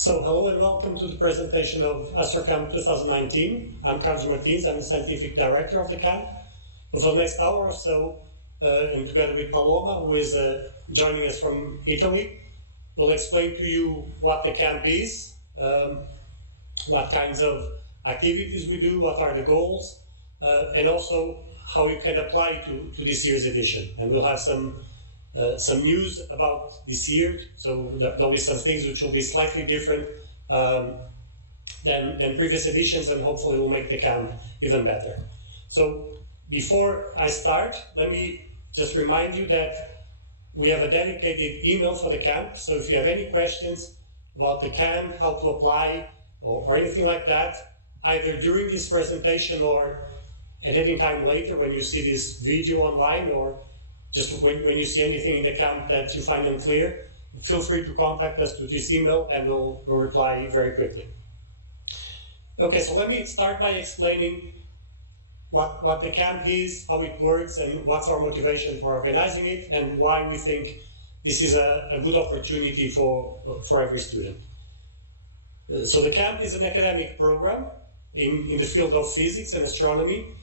So hello and welcome to the presentation of AstroCamp 2019. I'm Carlos Martins, I'm the Scientific Director of the camp. For the next hour or so, and together with Paloma, who is joining us from Italy, we'll explain to you what the camp is, what kinds of activities we do, what are the goals, and also how you can apply to this year's edition. And we'll have some news about this year, so there'll be some things which will be slightly different than previous editions, and hopefully will make the camp even better. So before I start, let me just remind you that we have a dedicated email for the camp, so if you have any questions about the camp, how to apply, or anything like that, either during this presentation or at any time later when you see this video online, or just when you see anything in the camp that you find unclear, feel free to contact us through this email and we'll reply very quickly. Okay, so let me start by explaining what the camp is, how it works, and what's our motivation for organizing it, and why we think this is a good opportunity for every student. So the camp is an academic program in the field of physics and astronomy,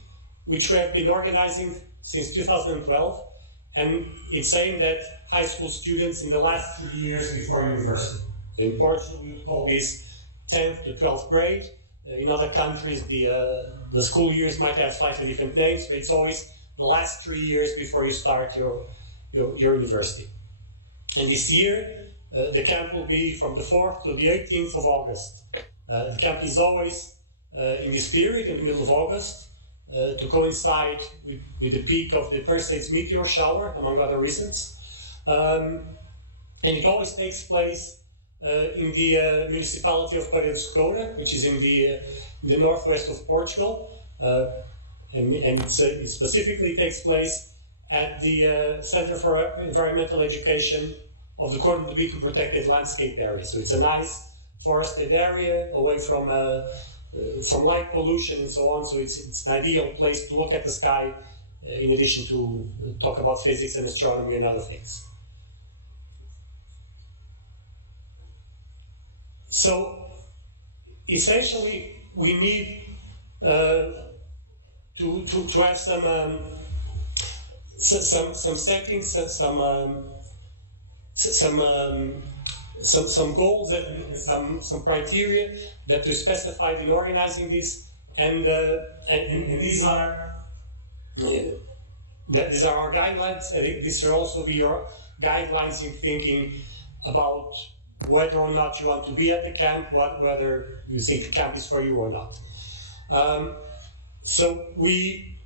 which we have been organizing since 2012. And it's aimed at high school students in the last 3 years before university. So in Portugal, we would call this 10th to 12th grade. In other countries, the school years might have slightly different names, but it's always the last 3 years before you start your university. And this year, the camp will be from the 4th to the 18th of August. The camp is always in this period, in the middle of August, to coincide with the peak of the Perseids meteor shower, among other reasons. And it always takes place in the municipality of Porto, which is in the northwest of Portugal. And it specifically takes place at the Centre for Environmental Education of the Porto de Bico Protected Landscape Area. So it's a nice forested area away from light pollution and so on, so it's an ideal place to look at the sky in addition to talk about physics and astronomy and other things. So essentially we need to have some settings, some goals and some criteria that we specified in organizing this, and these are our guidelines, and these will also be your guidelines in thinking about whether or not you want to be at the camp, whether you think the camp is for you or not. So we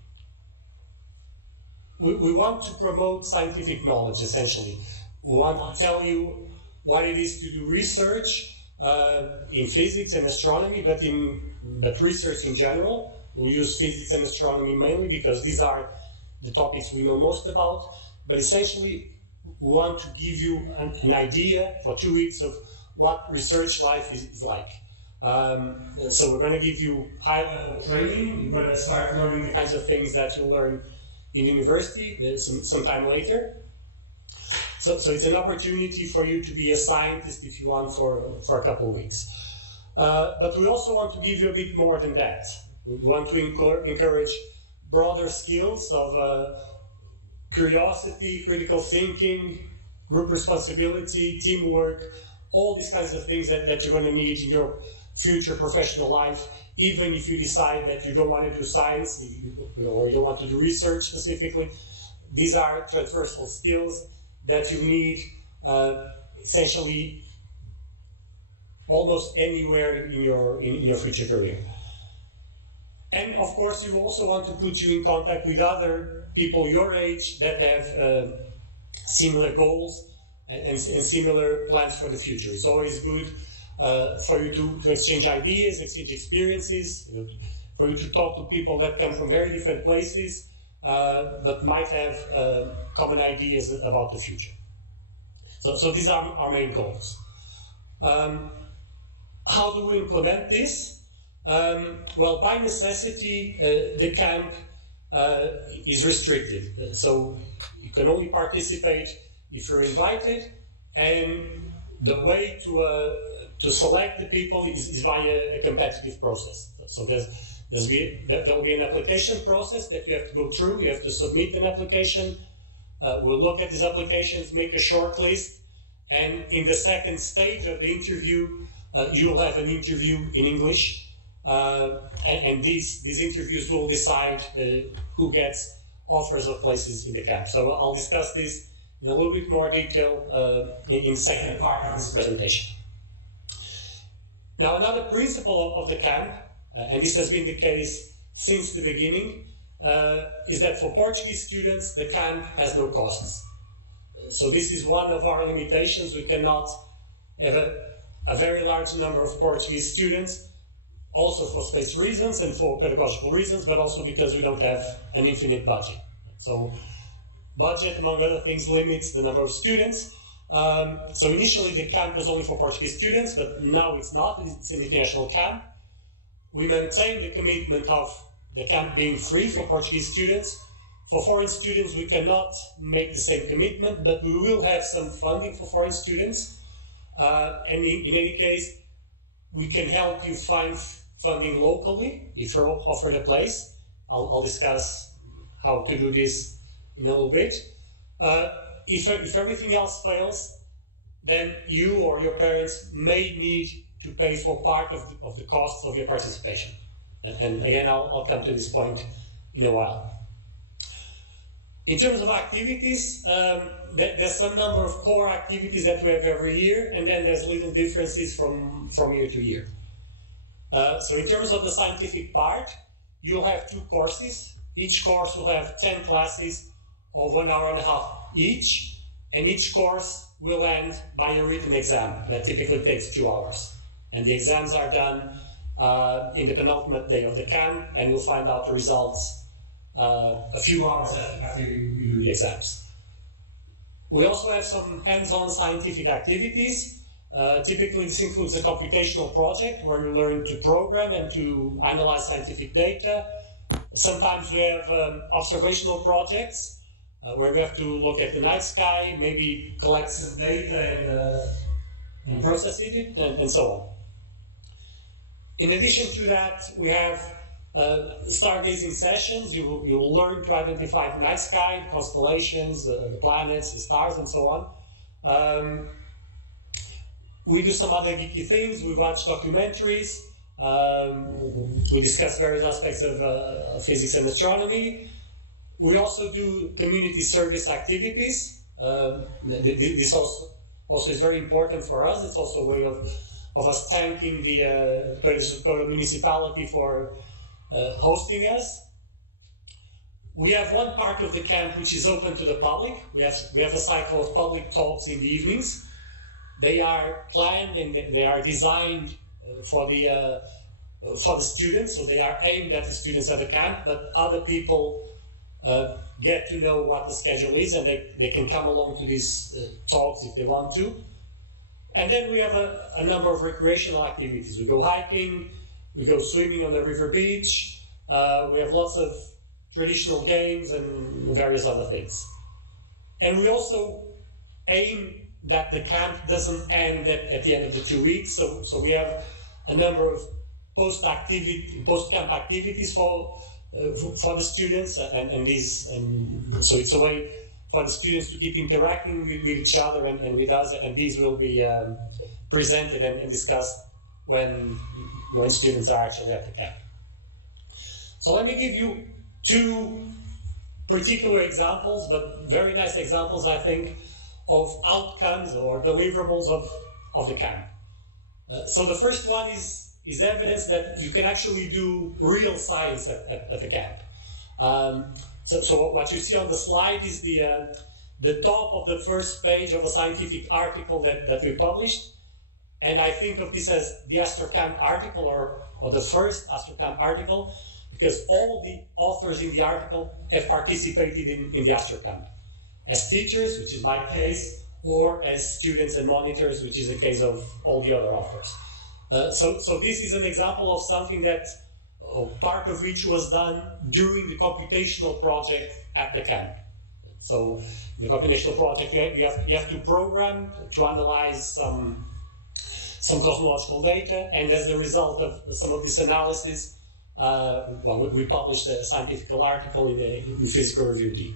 want to promote scientific knowledge, essentially. We want to tell you what it is to do research in physics and astronomy, but research in general. We'll use physics and astronomy mainly because these are the topics we know most about. But essentially, we want to give you an idea for 2 weeks of what research life is like. So we're going to give you high-level training. You're going to start learning the kinds of things that you'll learn in university sometime later. So it's an opportunity for you to be a scientist if you want for a couple of weeks. But we also want to give you a bit more than that. We want to encourage broader skills of curiosity, critical thinking, group responsibility, teamwork, all these kinds of things that you're going to need in your future professional life, even if you decide that you don't want to do science or you don't want to do research specifically. These are transversal skills that you need essentially almost anywhere in your future career. And of course, you also want to put you in contact with other people your age that have similar goals and similar plans for the future. It's always good for you to exchange ideas, exchange experiences, for you to talk to people that come from very different places, but might have common ideas about the future. So these are our main goals. How do we implement this? Well, by necessity, the camp is restricted. So you can only participate if you're invited, and the way to to select the people is via a competitive process. So there'll be an application process that you have to go through. You have to submit an application. We'll look at these applications, make a short list, and in the second stage of the interview, you'll have an interview in English, and these interviews will decide who gets offers of places in the camp. So I'll discuss this in a little bit more detail in the second part of this presentation. Now, another principle of the camp, and this has been the case since the beginning, is that for Portuguese students, the camp has no costs. So this is one of our limitations. We cannot have a very large number of Portuguese students, also for space reasons and for pedagogical reasons, but also because we don't have an infinite budget. So budget, among other things, limits the number of students. So initially the camp was only for Portuguese students, but now it's not. It's an international camp. We maintain the commitment of the camp being free for Portuguese students. For foreign students, we cannot make the same commitment, but we will have some funding for foreign students. And in any case, we can help you find funding locally if you're offered a place. I'll discuss how to do this in a little bit. If everything else fails, then you or your parents may need to pay for part of the costs of your participation. And again, I'll come to this point in a while. In terms of activities, there's some number of core activities that we have every year, and then there's little differences from year to year. So in terms of the scientific part, you'll have 2 courses. Each course will have 10 classes of 1.5 hours each, and each course will end by a written exam that typically takes 2 hours. And the exams are done in the penultimate day of the camp, and you'll find out the results a few hours after you do the exams. We also have some hands-on scientific activities. Typically, this includes a computational project where you learn to program and to analyze scientific data. Sometimes we have observational projects where we have to look at the night sky, maybe collect some data and process it, and so on. In addition to that, we have stargazing sessions. You will learn to identify the night sky, the constellations, the planets, the stars, and so on. We do some other geeky things. We watch documentaries. We discuss various aspects of physics and astronomy. We also do community service activities. This also is very important for us. It's also a way of us thanking the Porto municipality for hosting us. We have one part of the camp which is open to the public. We have a cycle of public talks in the evenings. They are planned and they are designed for the students, so they are aimed at the students at the camp, but other people get to know what the schedule is, and they can come along to these talks if they want to. And then we have a number of recreational activities. We go hiking, we go swimming on the river beach, we have lots of traditional games and various other things. And we also aim that the camp doesn't end at the end of the 2 weeks, so we have a number of post-camp activities for the students, and so it's a way for the students to keep interacting with each other and with us, and these will be presented and discussed when students are actually at the camp. So let me give you 2 particular examples, but very nice examples, I think, of outcomes or deliverables of the camp. So the first one is evidence that you can actually do real science at the camp. So what you see on the slide is the top of the first page of a scientific article that we published. And I think of this as the AstroCamp article or the first AstroCamp article, because all the authors in the article have participated in the AstroCamp. As teachers, which is my case, or as students and monitors, which is the case of all the other authors. So this is an example of something that part of which was done during the computational project at the camp. So in the computational project, you have to program to analyze some cosmological data, and as the result of some of this analysis, we published a scientific article in the Physical Review team.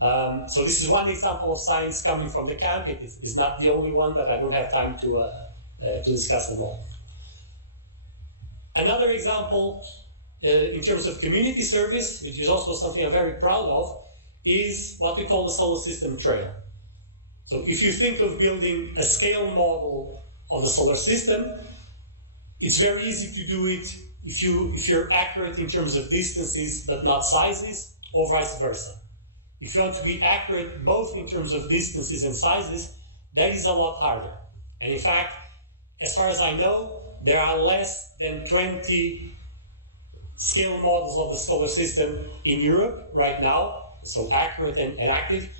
So this is one example of science coming from the camp. It is not the only one, but I don't have time to discuss them all. Another example, in terms of community service, which is also something I'm very proud of, is what we call the Solar System Trail. So if you think of building a scale model of the solar system, it's very easy to do it if you're accurate in terms of distances but not sizes, or vice versa. If you want to be accurate both in terms of distances and sizes, that is a lot harder. And in fact, as far as I know, there are less than 20 scale models of the solar system in Europe right now, so accurate and active.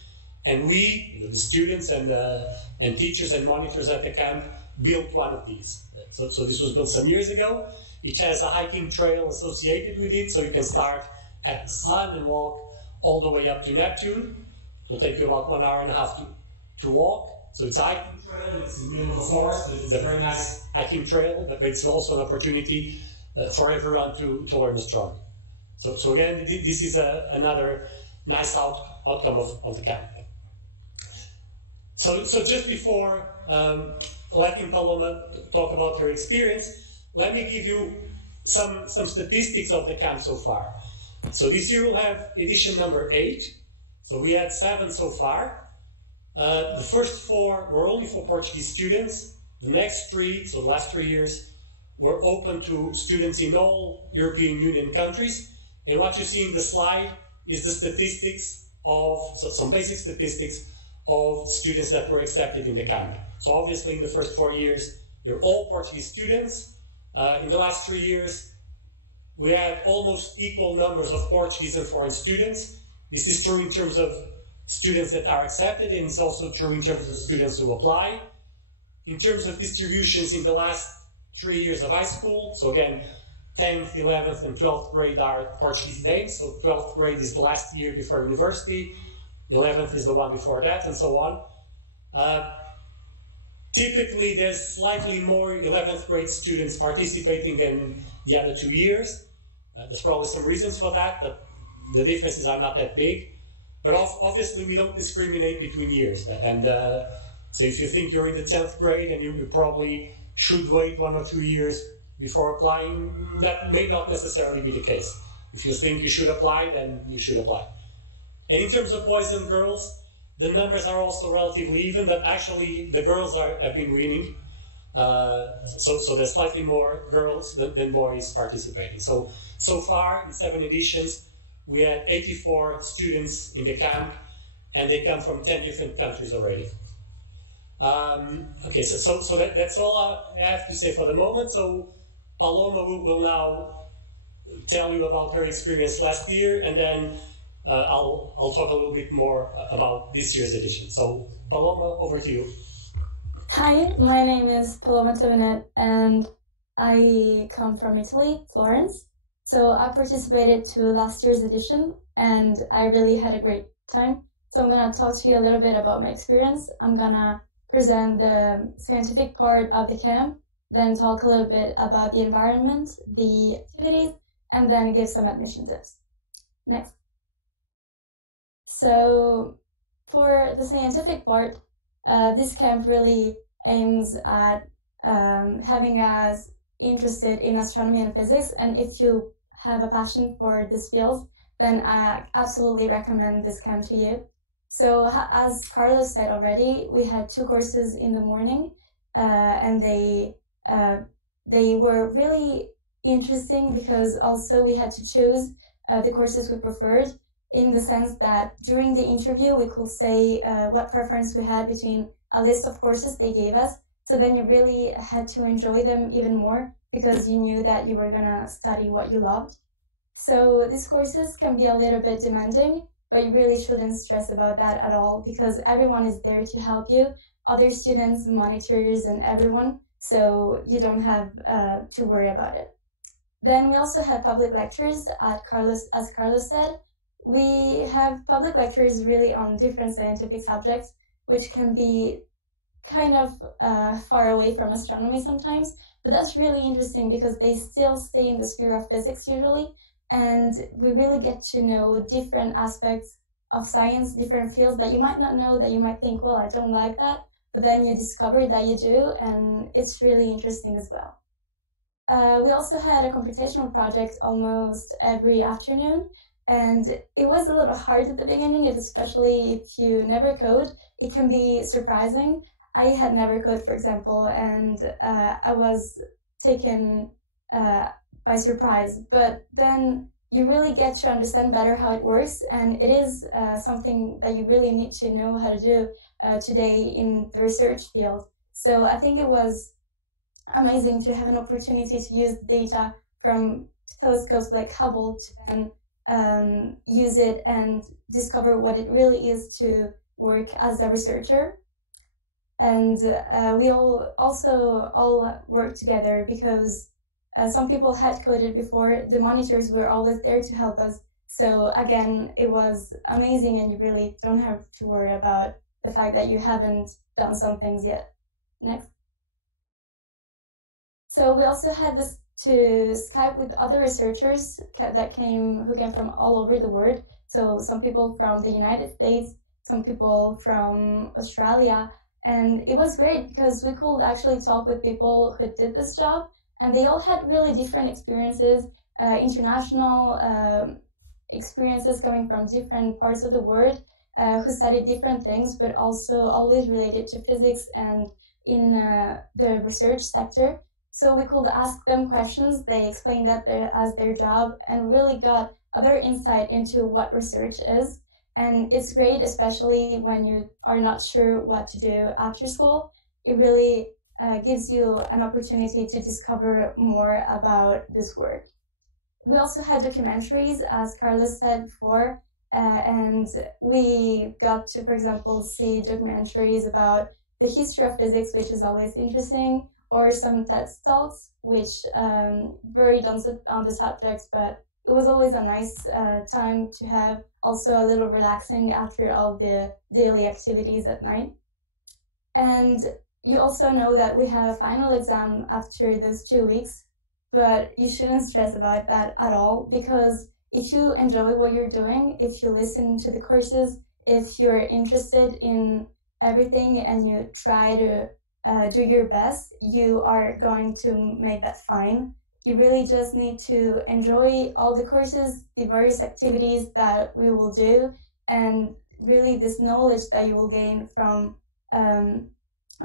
And we, the students and teachers and monitors at the camp, built one of these. So this was built some years ago. It has a hiking trail associated with it, so you can start at the sun and walk all the way up to Neptune. It will take you about 1.5 hours to walk. So it's a hiking trail, it's in the middle of the forest, it's a very nice hiking trail, but it's also an opportunity for everyone to learn astronomy. So again, this is another nice outcome of the camp. So just before letting Paloma talk about her experience, let me give you some statistics of the camp so far. So this year we'll have edition number 8. So we had 7 so far. The first 4 were only for Portuguese students. The next 3, so the last 3 years, were open to students in all European Union countries. And what you see in the slide is the statistics of, so some basic statistics of students that were accepted in the camp. So obviously in the first 4 years, they're all Portuguese students. In the last 3 years, we had almost equal numbers of Portuguese and foreign students. This is true in terms of students that are accepted, and it's also true in terms of students who apply. In terms of distributions in the last 3 years of high school, so again, 10th, 11th, and 12th grade are Portuguese names. So 12th grade is the last year before university, 11th is the one before that, and so on. Typically, there's slightly more 11th grade students participating than the other 2 years. There's probably some reasons for that, but the differences are not that big. But obviously, we don't discriminate between years. And so if you think you're in the 10th grade and you probably should wait 1 or 2 years before applying, that may not necessarily be the case. If you think you should apply, then you should apply. And in terms of boys and girls, the numbers are also relatively even, but actually the girls have been winning. So there's slightly more girls than boys participating. So far, in 7 editions, we had 84 students in the camp, and they come from 10 different countries already. Okay, so that's all I have to say for the moment. So Paloma will now tell you about her experience last year, and then I'll talk a little bit more about this year's edition. So Paloma, over to you. Hi, my name is Paloma Tivenet, and I come from Italy, Florence. So I participated to last year's edition, and I really had a great time. So I'm going to talk to you a little bit about my experience. I'm going to present the scientific part of the camp, then talk a little bit about the environment, the activities, and then give some admission tips. Next. So for the scientific part, this camp really aims at having us interested in astronomy and physics, and if you have a passion for this field, then I absolutely recommend this camp to you. So as Carlos said already, we had 2 courses in the morning, and they were really interesting because also we had to choose the courses we preferred, in the sense that during the interview we could say what preference we had between a list of courses they gave us. So then you really had to enjoy them even more because you knew that you were gonna study what you loved. So these courses can be a little bit demanding, but you really shouldn't stress about that at all because everyone is there to help you, other students, monitors, and everyone, so you don't have to worry about it. Then we also have public lectures, as Carlos said. We have public lectures really on different scientific subjects, which can be kind of far away from astronomy sometimes, but that's really interesting because they still stay in the sphere of physics usually, and we really get to know different aspects of science, different fields that you might not know, that you might think, well, I don't like that, but then you discover that you do, and it's really interesting as well. We also had a computational project almost every afternoon, and it was a little hard at the beginning, especially if you never code. It can be surprising. I had never coded, for example, and I was taken by surprise. But then you really get to understand better how it works, and it is something that you really need to know how to do today in the research field. So I think it was amazing to have an opportunity to use data from telescopes like Hubble to then use it and discover what it really is to work as a researcher. And we all worked together because some people had coded before. The monitors were always there to help us. So again, it was amazing, and you really don't have to worry about the fact that you haven't done some things yet. Next. So we also had this to Skype with other researchers who came from all over the world. So some people from the United States, some people from Australia, and it was great because we could actually talk with people who did this job, and they all had really different experiences, international experiences coming from different parts of the world, who studied different things, but also always related to physics and in the research sector. So we could ask them questions, they explained that as their job, and really got a better insight into what research is. And it's great, especially when you are not sure what to do after school. It really gives you an opportunity to discover more about this work. We also had documentaries, as Carlos said before, and we got to, for example, see documentaries about the history of physics, which is always interesting, or some TED Talks, which varied on the subjects, but it was always a nice time to have, also a little relaxing after all the daily activities at night. And you also know that we have a final exam after those 2 weeks, but you shouldn't stress about that at all, because if you enjoy what you're doing, if you listen to the courses, if you're interested in everything and you try to do your best, you are going to make that fine. You really just need to enjoy all the courses, the various activities that we will do, and really this knowledge that you will gain from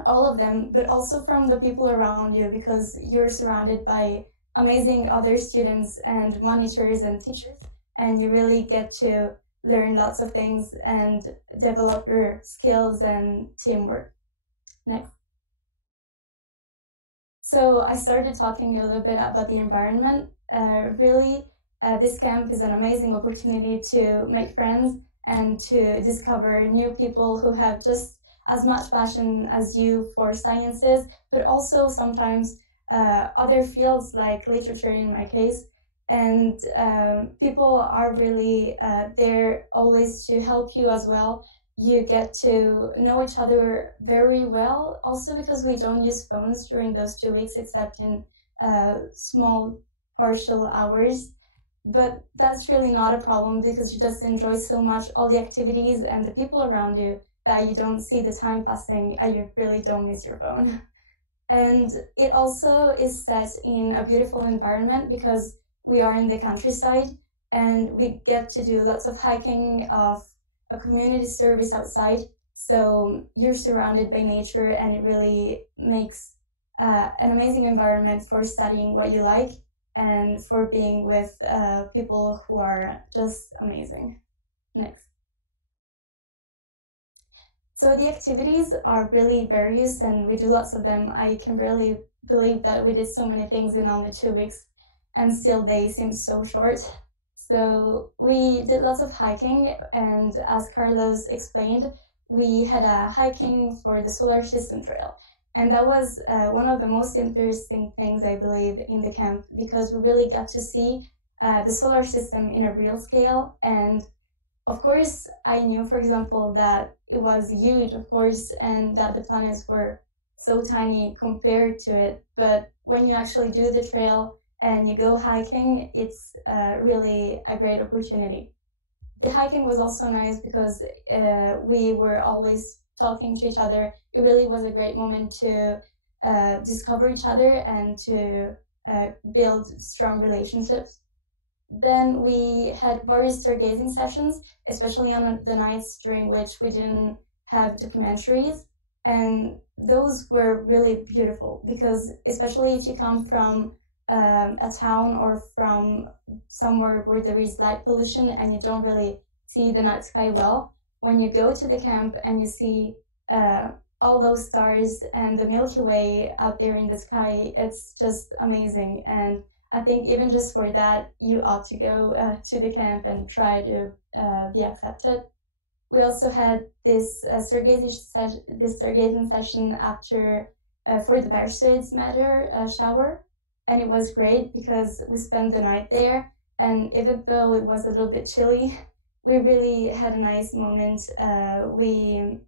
all of them, but also from the people around you, because you're surrounded by amazing other students and monitors and teachers, and you really get to learn lots of things and develop your skills and teamwork. Next. So I started talking a little bit about the environment. This camp is an amazing opportunity to make friends and to discover new people who have just as much passion as you for sciences, but also sometimes other fields like literature in my case. And people are really there always to help you as well. You get to know each other very well, also because we don't use phones during those 2 weeks except in small partial hours. But that's really not a problem because you just enjoy so much all the activities and the people around you that you don't see the time passing and you really don't miss your phone. And it also is set in a beautiful environment because we are in the countryside and we get to do lots of hiking, of a community service outside. So you're surrounded by nature, and it really makes an amazing environment for studying what you like and for being with people who are just amazing. Next. So the activities are really various and we do lots of them. I can barely believe that we did so many things in only 2 weeks and still they seem so short. So we did lots of hiking, and as Carlos explained, we had a hiking for the solar system trail. And that was one of the most interesting things, I believe, in the camp, because we really got to see the solar system in a real scale. And Of course, I knew, for example, that it was huge, of course, and that the planets were so tiny compared to it. But when you actually do the trail and you go hiking, it's really a great opportunity. The hiking was also nice because we were always talking to each other. It really was a great moment to discover each other and to build strong relationships. Then we had various stargazing sessions, especially on the nights during which we didn't have documentaries. And those were really beautiful because, especially if you come from a town or from somewhere where there is light pollution and you don't really see the night sky well, when you go to the camp and you see all those stars and the Milky Way out there in the sky, it's just amazing. And I think even just for that, you ought to go to the camp and try to be accepted. We also had this stargazing session after for the Perseus matter shower, and it was great because we spent the night there. And even though it was a little bit chilly, we really had a nice moment. We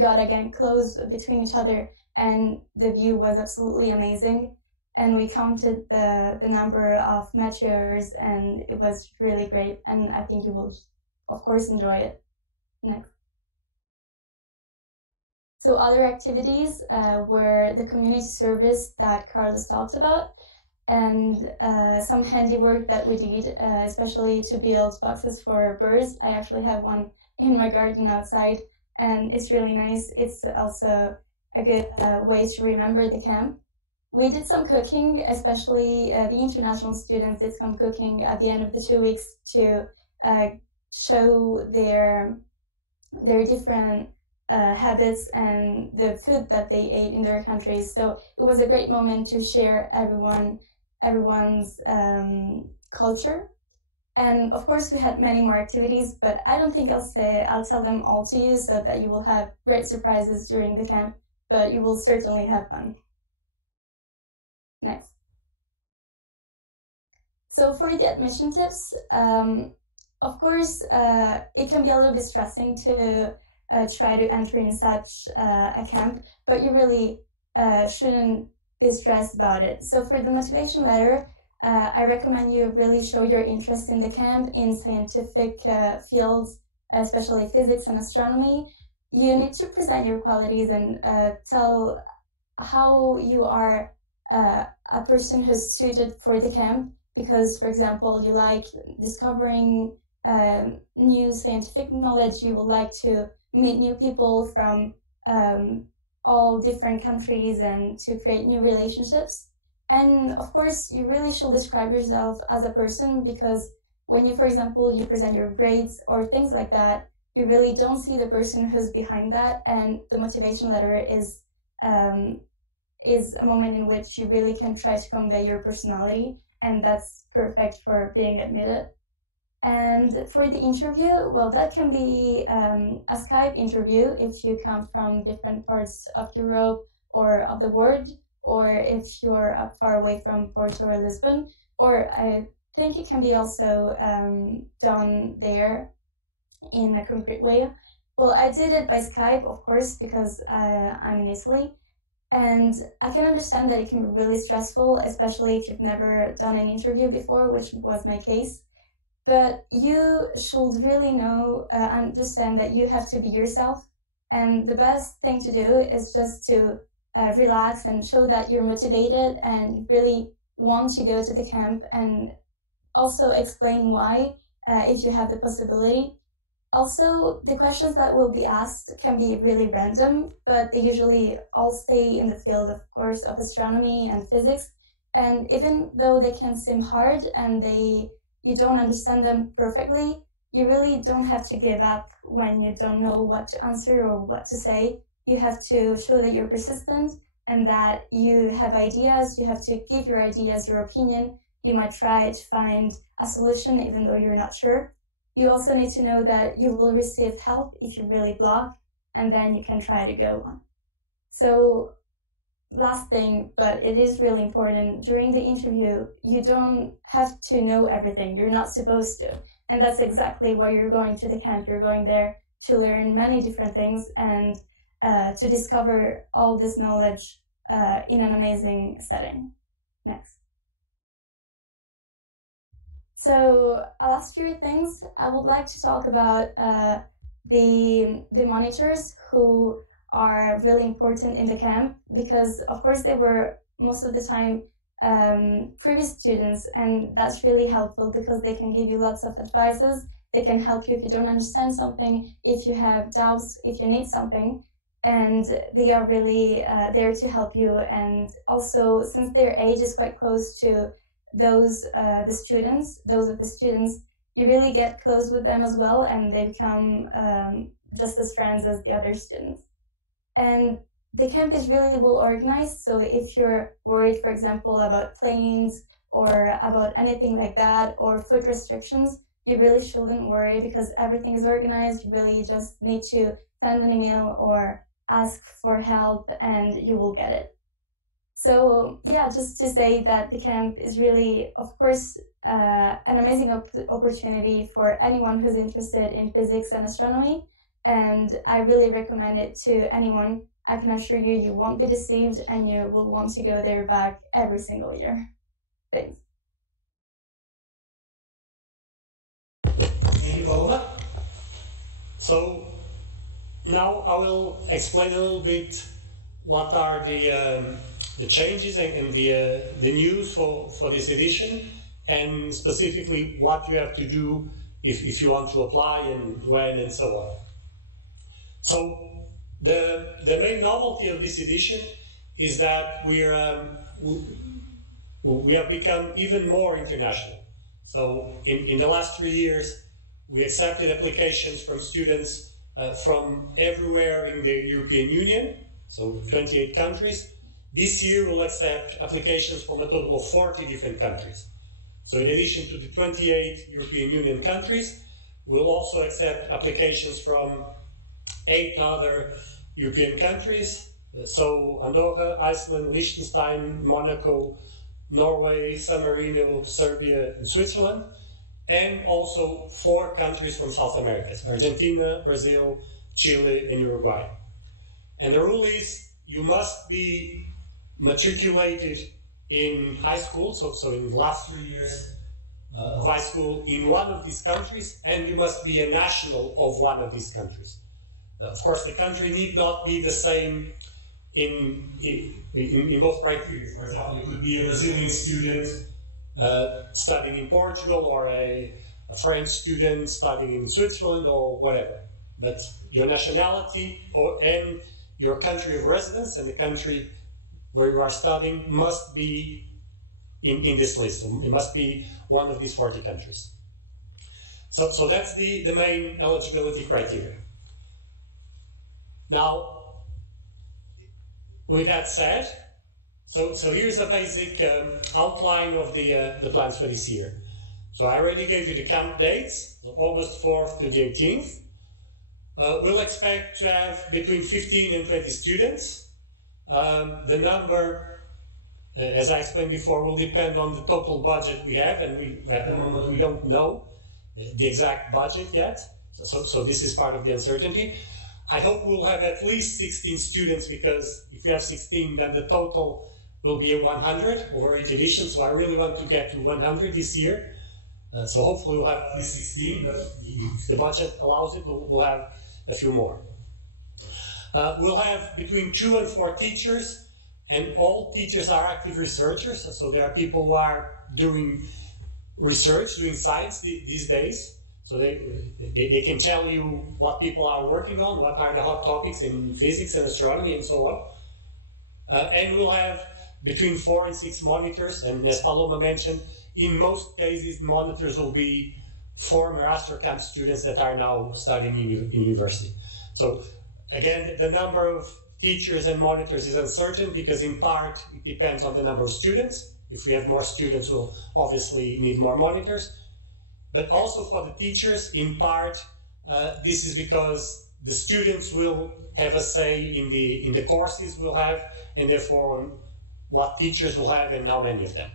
got again close between each other, and the view was absolutely amazing. And we counted the number of meteors, and it was really great. And I think you will, of course, enjoy it. Next. So other activities were the community service that Carlos talked about, and some handiwork that we did, especially to build boxes for birds. I actually have one in my garden outside, and it's really nice. It's also a good way to remember the camp. We did some cooking, especially the international students did some cooking at the end of the 2 weeks to show their different habits and the food that they ate in their countries. So it was a great moment to share everyone's culture. And of course, we had many more activities, but I don't think I'll tell them all to you so that you will have great surprises during the camp, but you will certainly have fun. Next. So for the admission tips, of course, it can be a little bit stressing to try to enter in such a camp, but you really shouldn't be stressed about it. So for the motivation letter, I recommend you really show your interest in the camp in scientific fields, especially physics and astronomy. You need to present your qualities and tell how you are a person who's suited for the camp, because, for example, you like discovering new scientific knowledge, you would like to meet new people from all different countries and to create new relationships. And of course, you really should describe yourself as a person, because when you, for example, you present your grades or things like that, you really don't see the person who's behind that, and the motivation letter is a moment in which you really can try to convey your personality, and that's perfect for being admitted. And for the interview, well, that can be a Skype interview if you come from different parts of Europe or of the world, or if you're far away from Porto or Lisbon, or I think it can be also done there in a concrete way. Well, I did it by Skype, of course, because I'm in Italy. And I can understand that it can be really stressful, especially if you've never done an interview before, which was my case. But you should really understand that you have to be yourself. And the best thing to do is just to relax and show that you're motivated and really want to go to the camp, and also explain why if you have the possibility. Also, the questions that will be asked can be really random, but they usually all stay in the field, of course, of astronomy and physics. And even though they can seem hard and you don't understand them perfectly, you really don't have to give up when you don't know what to answer or what to say. You have to show that you're persistent and that you have ideas. You have to give your ideas, your opinion. You might try to find a solution even though you're not sure. You also need to know that you will receive help if you really block, and then you can try to go on. So last thing, but it is really important, during the interview, you don't have to know everything. You're not supposed to. And that's exactly why you're going to the camp. You're going there to learn many different things and to discover all this knowledge in an amazing setting. Next. So last few things, I would like to talk about the monitors who are really important in the camp, because of course they were most of the time previous students, and that's really helpful because they can give you lots of advices. They can help you if you don't understand something, if you have doubts, if you need something, and they are really there to help you. And also, since their age is quite close to those of the students, you really get close with them as well, and they become just as friends as the other students. And the camp is really well organized, so if you're worried, for example, about planes or about anything like that, or food restrictions, you really shouldn't worry because everything is organized. You really just need to send an email or ask for help and you will get it. So yeah, just to say that the camp is really, of course, an amazing opportunity for anyone who's interested in physics and astronomy, and I really recommend it to anyone. I can assure you, you won't be deceived and you will want to go there back every single year. Thanks. Thank you, Paola. So now I will explain a little bit what are the changes and the news for this edition, and specifically what you have to do if you want to apply and when and so on. So the main novelty of this edition is that we have become even more international. So in the last 3 years, we accepted applications from students from everywhere in the European Union, so 28 countries. This year we'll accept applications from a total of 40 different countries. So in addition to the 28 European Union countries, we'll also accept applications from 8 other European countries. So Andorra, Iceland, Liechtenstein, Monaco, Norway, San Marino, Serbia, and Switzerland, and also 4 countries from South America: Argentina, Brazil, Chile, and Uruguay. And the rule is you must be matriculated in high school, so in the last 3 years of high school in one of these countries, and you must be a national of one of these countries. Of course, the country need not be the same in both criteria. For example, you could be a Brazilian student studying in Portugal, or a French student studying in Switzerland, or whatever. But your nationality and your country of residence and the country where you are studying must be in this list. It must be one of these 40 countries. So that's the main eligibility criteria. Now, with that said, so here's a basic outline of the plans for this year. So I already gave you the camp dates, August 4th to the 18th. We'll expect to have between 15 and 20 students. The number, as I explained before, will depend on the total budget we have, and at the moment we don't know the exact budget yet. So this is part of the uncertainty. I hope we'll have at least 16 students, because if we have 16, then the total will be 100 over 8 editions. So I really want to get to 100 this year. So hopefully we'll have at least 16. If the budget allows it, we'll have a few more. We'll have between 2 and 4 teachers, and all teachers are active researchers. So there are people who are doing research, doing science these days. So they can tell you what people are working on, what are the hot topics in physics and astronomy and so on. And we'll have between 4 and 6 monitors, and as Paloma mentioned, in most cases monitors will be former AstroCamp students that are now studying in university. So again, the number of teachers and monitors is uncertain, because in part it depends on the number of students. If we have more students, we'll obviously need more monitors. But also for the teachers, in part, this is because the students will have a say in the courses we'll have, and therefore on what teachers will have and how many of them.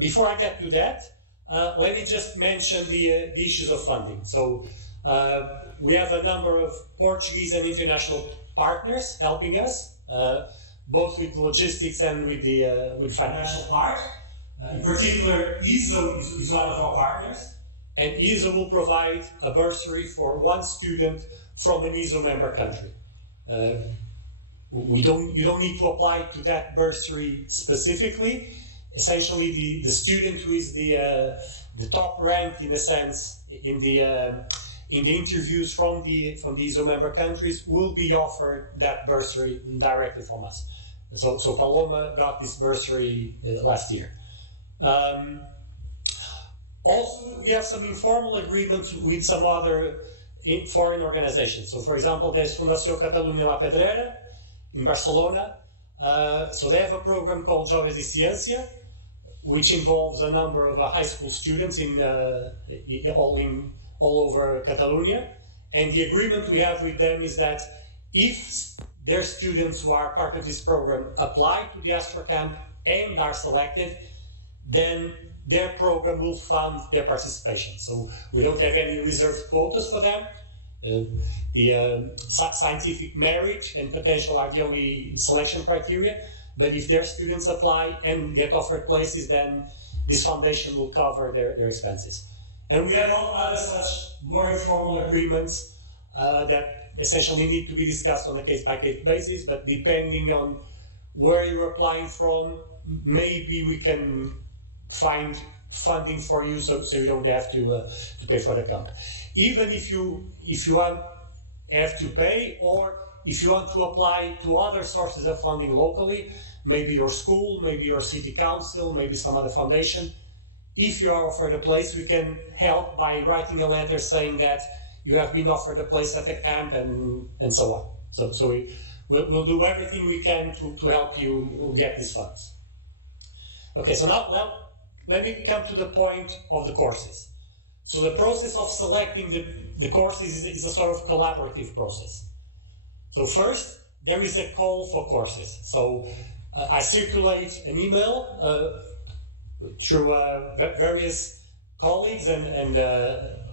Before I get to that, let me just mention the issues of funding. So we have a number of Portuguese and international partners helping us, both with logistics and with the financial part. In particular, ESO is one of our partners, and ESO will provide a bursary for one student from an ESO member country. You don't need to apply to that bursary specifically. Essentially, the student who is the top ranked, in a sense, in the interviews from the ESO member countries will be offered that bursary directly from us. So Paloma got this bursary last year. Also, we have some informal agreements with some other foreign organizations. So, for example, there's Fundació Catalunya La Pedrera in Barcelona. So they have a program called Jovens e Ciência, which involves a number of high school students all over Catalonia. And the agreement we have with them is that if their students who are part of this program apply to the AstroCamp and are selected, then their program will fund their participation. So we don't have any reserved quotas for them. The scientific merit and potential are the only selection criteria. But if their students apply and get offered places, then this foundation will cover their expenses. And we have other such more informal agreements that essentially need to be discussed on a case-by-case basis, but depending on where you're applying from, maybe we can find funding for you so you don't have to pay for the camp. Even if you have to pay, or if you want to apply to other sources of funding locally, maybe your school, maybe your city council, maybe some other foundation, if you are offered a place, we can help by writing a letter saying that you have been offered a place at the camp and so on. So we'll do everything we can to help you get these funds. Okay, so now let me come to the point of the courses. So the process of selecting the courses is a sort of collaborative process. So first, there is a call for courses. So I circulate an email through various colleagues and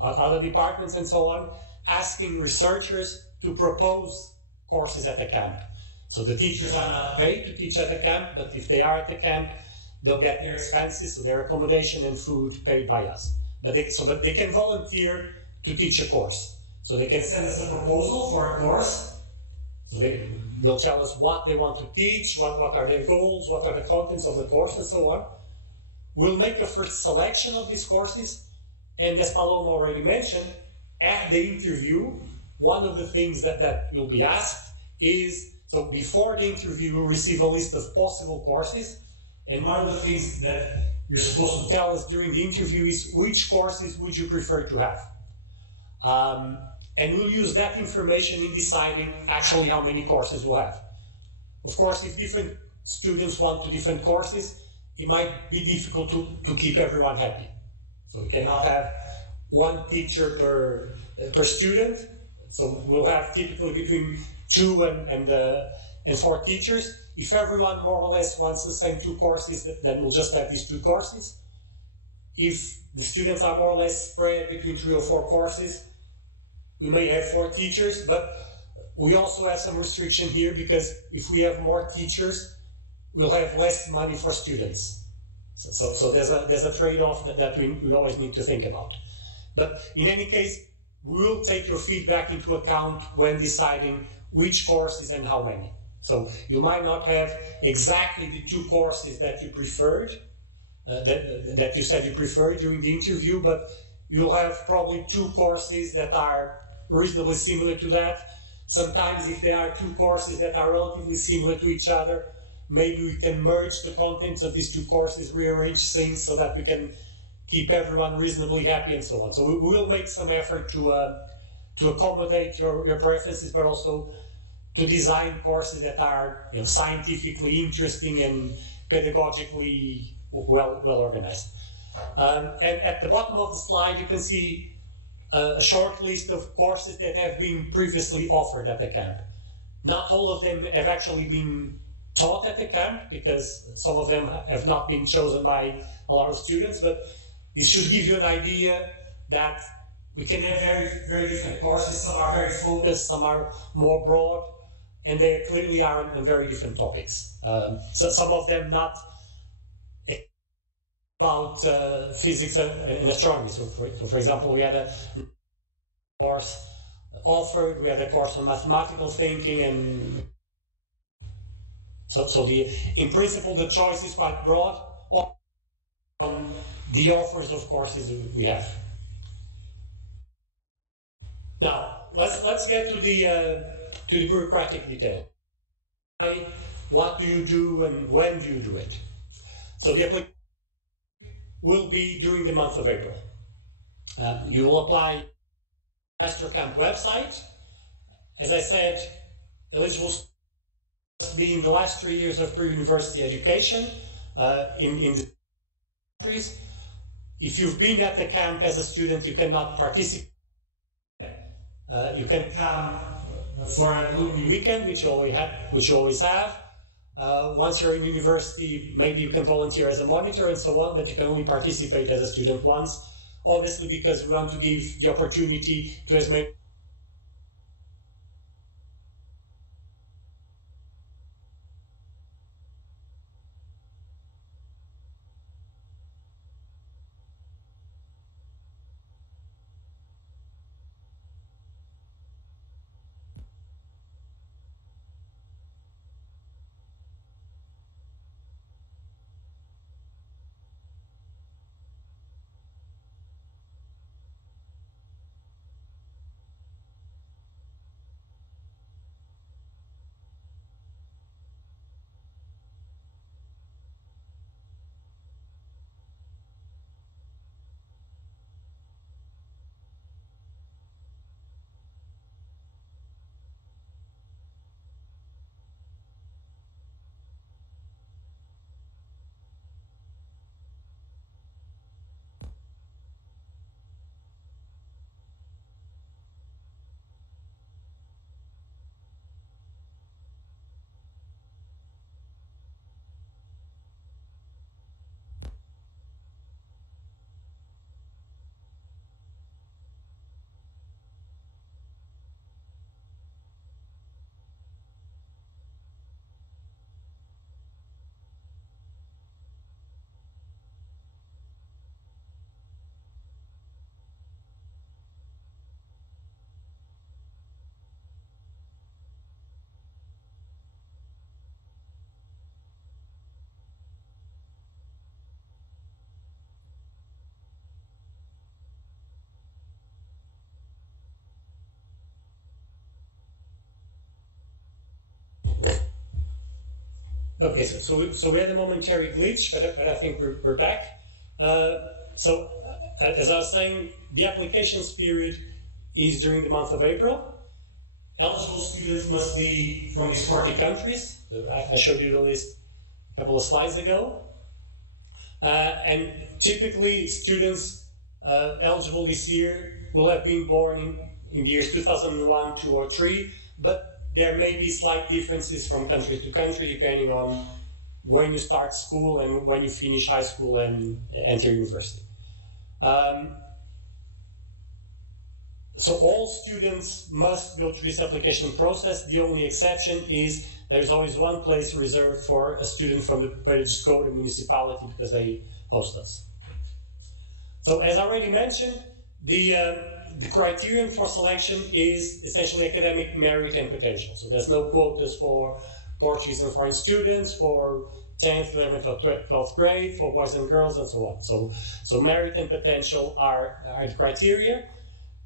other departments and so on, asking researchers to propose courses at the camp. So the teachers are not paid to teach at the camp, but if they are at the camp, they'll get their expenses, so their accommodation and food paid by us. But they can volunteer to teach a course. So they can send us a proposal for a course. So they'll tell us what they want to teach, what are their goals, what are the contents of the course, and so on. We'll make a first selection of these courses, and as Paloma already mentioned, at the interview, one of the things that you'll be asked is, so before the interview, you'll receive a list of possible courses, and one of the things that you're supposed to tell us during the interview is which courses would you prefer to have. And we'll use that information in deciding actually how many courses we'll have. Of course, if different students want to different courses, it might be difficult to keep everyone happy. So we cannot have one teacher per student. So we'll have typically between 2 and 4 teachers. If everyone more or less wants the same 2 courses, then we'll just have these 2 courses. If the students are more or less spread between 3 or 4 courses, we may have 4 teachers, but we also have some restriction here, because if we have more teachers, we'll have less money for students. So there's a trade-off that we always need to think about. But in any case, we'll take your feedback into account when deciding which courses and how many. So you might not have exactly the 2 courses that you preferred, that you said you preferred during the interview, but you'll have probably 2 courses that are reasonably similar to that. Sometimes if there are 2 courses that are relatively similar to each other, maybe we can merge the contents of these 2 courses, rearrange things so that we can keep everyone reasonably happy and so on. So we will make some effort to accommodate your preferences, but also to design courses that are scientifically interesting and pedagogically well organized. And at the bottom of the slide, you can see a short list of courses that have been previously offered at the camp. Not all of them have actually been taught at the camp, because some of them have not been chosen by a lot of students, but this should give you an idea that we can have very, very different courses. Some are very focused, some are more broad, and they clearly are on very different topics. So some of them not about physics and astronomy. So for example, we had a course offered, we had a course on mathematical thinking, and so in principle the choice is quite broad on the offers of courses we have. Now let's get to the bureaucratic detail. What do you do and when do you do it? So the application will be during the month of April. You will apply AstroCamp website. As I said, eligible must be in the last 3 years of pre-university education in the countries. If you've been at the camp as a student, you cannot participate. You can come for an alumni weekend, which you always have. Once you're in university, maybe you can volunteer as a monitor and so on, but you can only participate as a student once. Obviously, because we want to give the opportunity to as many. Okay, so we had a momentary glitch, but I think we're back. So as I was saying, the applications period is during the month of April. Eligible students must be from these 40 countries. I showed you the list a couple of slides ago. And typically students eligible this year will have been born in the years 2001, 2 or 3, but there may be slight differences from country to country depending on when you start school and when you finish high school and enter university. So all students must go through this application process. The only exception is there's always one place reserved for a student from the the municipality because they host us. So as I already mentioned, the criterion for selection is essentially academic merit and potential. So there's no quotas for Portuguese and foreign students, for 10th, 11th, or 12th grade, for boys and girls, and so on. So merit and potential are the criteria.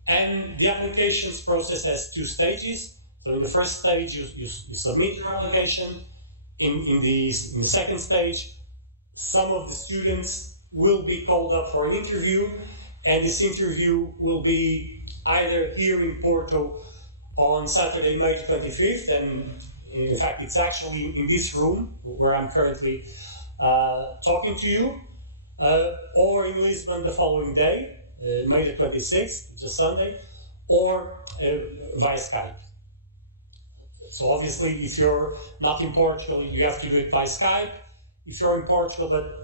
And the applications process has 2 stages. So in the first stage, you submit your application. In the second stage, some of the students will be called up for an interview, and this interview will be either here in Porto on Saturday, May 25th, and in fact it's actually in this room where I'm currently talking to you, or in Lisbon the following day, May the 26th, just Sunday, or via Skype. So obviously if you're not in Portugal, you have to do it by Skype. if you're in Portugal but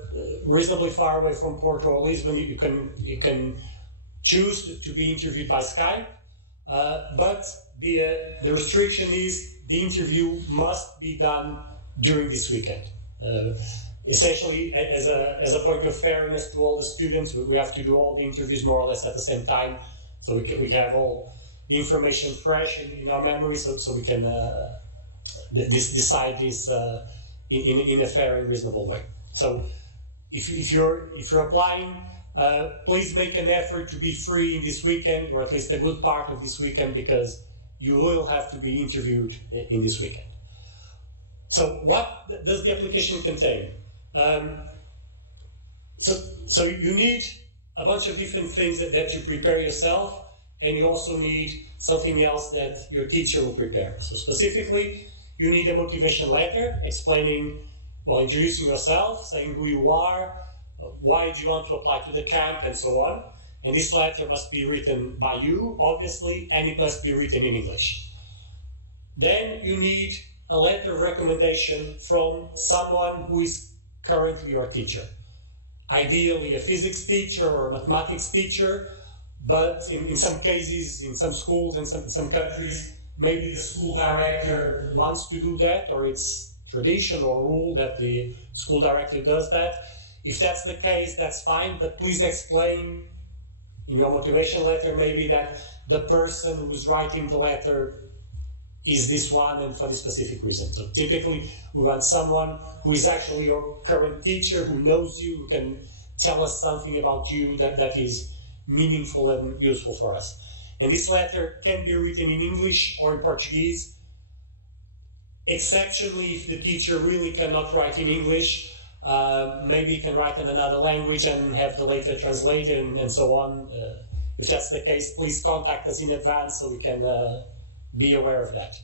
reasonably far away from Porto or Lisbon, you can choose to be interviewed by Skype. But the restriction is the interview must be done during this weekend. Essentially, as a point of fairness to all the students, we have to do all the interviews more or less at the same time, so we have all the information fresh in our memory, so we can decide this in a fair and reasonable way. So if you're applying, please make an effort to be free in this weekend, or at least a good part of this weekend, because you will have to be interviewed in this weekend. So what does the application contain? So you need a bunch of different things that you prepare yourself, and you also need something else that your teacher will prepare. So specifically, you need a motivation letter explaining, well, introducing yourself, saying who you are, why do you want to apply to the camp, and so on. And this letter must be written by you, obviously, and it must be written in English. Then you need a letter of recommendation from someone who is currently your teacher. Ideally a physics teacher or a mathematics teacher, but in some cases, in some schools, in some countries, maybe the school director wants to do that, or it's tradition or rule that the school director does that. If that's the case, that's fine, but please explain in your motivation letter maybe that the person who's writing the letter is this one and for this specific reason. So typically we want someone who is actually your current teacher, who knows you, who can tell us something about you that is meaningful and useful for us. And this letter can be written in English or in Portuguese. Exceptionally, if the teacher really cannot write in English, maybe you can write in another language and have the letter translated and so on. If that's the case, please contact us in advance so we can be aware of that.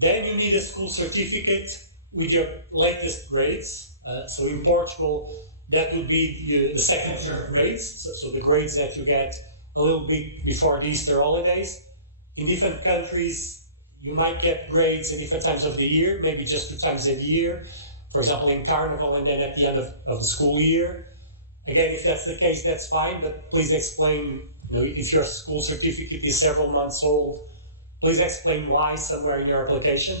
Then you need a school certificate with your latest grades. So in Portugal, that would be the second term grades, so the grades that you get a little bit before the Easter holidays. In different countries, you might get grades at different times of the year, maybe just 2 times a year. For example, in Carnival and then at the end of the school year. Again, if that's the case, that's fine, but please explain, if your school certificate is several months old, please explain why somewhere in your application.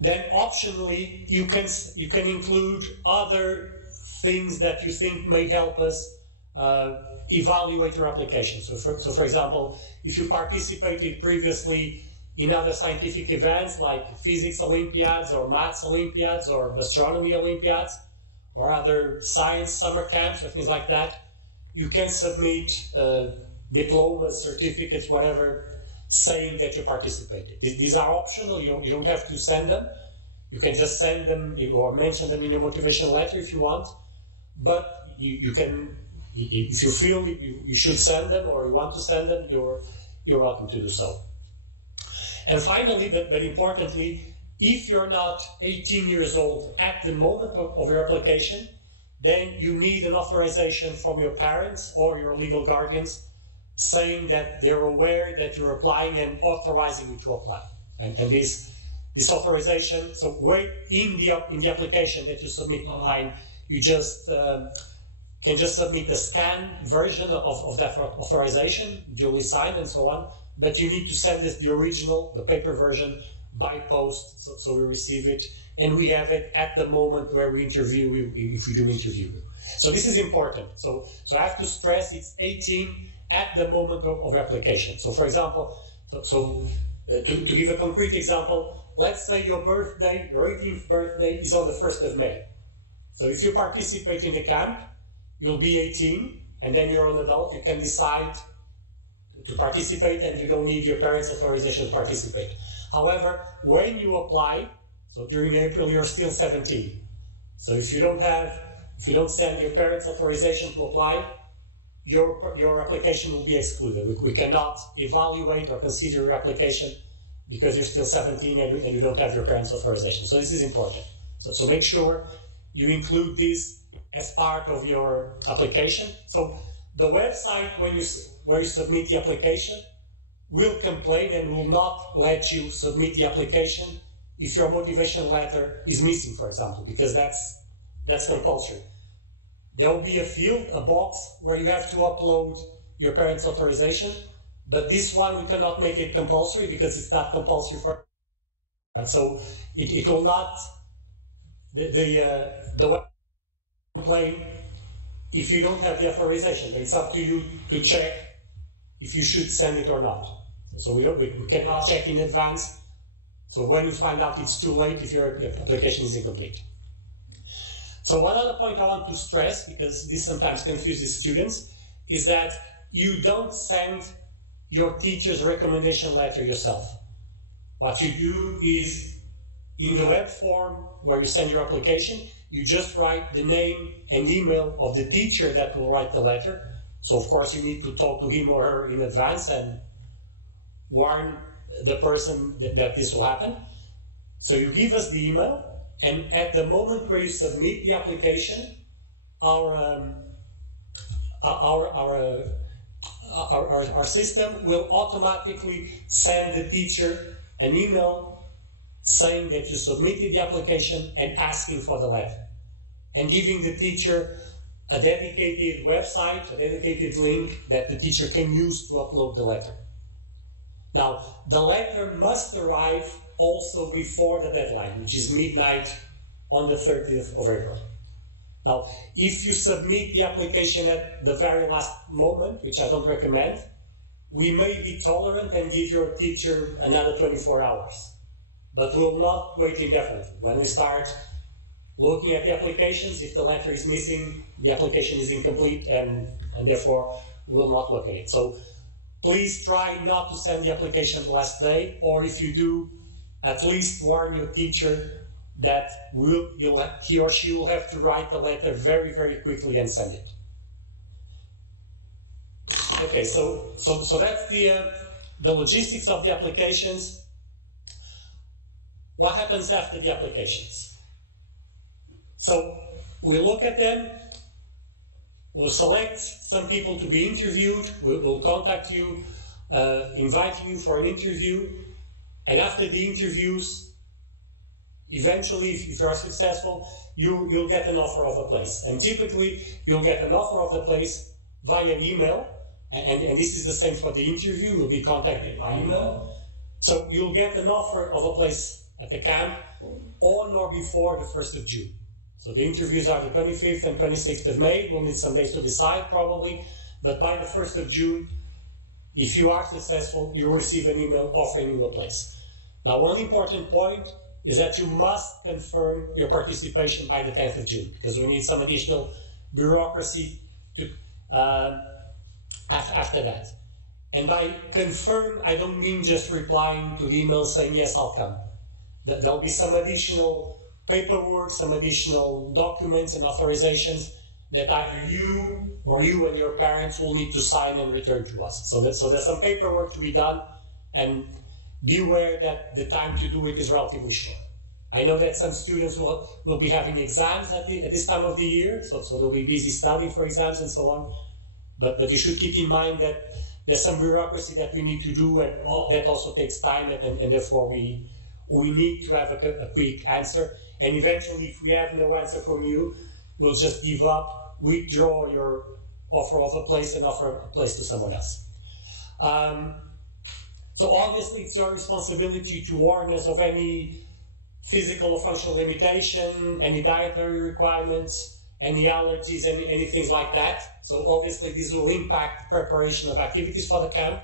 Then optionally, you can include other things that you think may help us evaluate your application. So for example, if you participated previously in other scientific events like physics Olympiads or maths Olympiads or astronomy Olympiads or other science summer camps or things like that, you can submit diplomas, certificates, whatever, saying that you participated. These are optional. You don't have to send them. You can just send them or mention them in your motivation letter if you want. But you can, if you feel you should send them or you want to send them, you're welcome to do so. And finally, but importantly, if you're not 18 years old at the moment of your application, then you need an authorization from your parents or your legal guardians saying that they're aware that you're applying and authorizing you to apply. And this authorization, so in the application that you submit online, you just can just submit the scanned version of that authorization, duly signed and so on, but you need to send us the original, the paper version, by post, so we receive it, and we have it at the moment where we interview you, if we do interview you. So this is important. So I have to stress it's 18 at the moment of application. So for example, to give a concrete example, let's say your birthday, your 18th birthday is on the 1st of May. So if you participate in the camp, you'll be 18, and then you're an adult, you can decide to participate and you don't need your parents' authorization to participate. However, when you apply, so during April, you're still 17. So if you don't send your parents' authorization to apply, your application will be excluded. We cannot evaluate or consider your application because you're still 17 and you don't have your parents' authorization. So this is important. So make sure you include this as part of your application. So the website where you submit the application will complain and will not let you submit the application if your motivation letter is missing, for example, because that's compulsory. There will be a field, a box, where you have to upload your parents' authorization, but this one we cannot make it compulsory because it's not compulsory for. And so it will not. The web complain if you don't have the authorization, but it's up to you to check if you should send it or not. So we cannot check in advance. So when you find out, it's too late if your application is incomplete. So one other point I want to stress, because this sometimes confuses students, is that you don't send your teacher's recommendation letter yourself. What you do is, in the web form where you send your application, you just write the name and email of the teacher that will write the letter. So of course you need to talk to him or her in advance and warn the person that this will happen. So you give us the email, and at the moment where you submit the application, our system will automatically send the teacher an email saying that you submitted the application and asking for the letter, and giving the teacher a dedicated website, a dedicated link that the teacher can use to upload the letter. Now, the letter must arrive also before the deadline, which is midnight on the 30th of April. Now, if you submit the application at the very last moment, which I don't recommend, we may be tolerant and give your teacher another 24 hours. But we'll not wait indefinitely. When we start looking at the applications, if the letter is missing, the application is incomplete, and therefore we'll not look at it. So please try not to send the application the last day, or if you do, at least warn your teacher that he or she will have to write the letter very, very quickly and send it. Okay, so that's the logistics of the applications. What happens after the applications? So we look at them, we'll select some people to be interviewed, we'll contact you, inviting you for an interview, and after the interviews, eventually, if you are successful, you'll get an offer of a place. And typically, you'll get an offer of the place via email, and this is the same for the interview, you'll be contacted by email. So you'll get an offer of a place at the camp on or before the 1st of June. So the interviews are the 25th and 26th of May. We'll need some days to decide probably, but by the 1st of June, if you are successful, you'll receive an email offering you a place. Now, one important point is that you must confirm your participation by the 10th of June, because we need some additional bureaucracy to, after that. And by confirm, I don't mean just replying to the email saying, yes, I'll come. There'll be some additional paperwork, some additional documents and authorizations that either you or you and your parents will need to sign and return to us. So there's some paperwork to be done, and be aware that the time to do it is relatively short. I know that some students will be having exams at this time of the year, so they'll be busy studying for exams and so on. But you should keep in mind that there's some bureaucracy that we need to do, and that also takes time, and therefore we need to have a quick answer. And eventually, if we have no answer from you, we'll just give up, withdraw your offer of a place and offer a place to someone else. So obviously, it's your responsibility to warn us of any physical or functional limitation, any dietary requirements, any allergies, any things like that. So obviously, this will impact preparation of activities for the camp.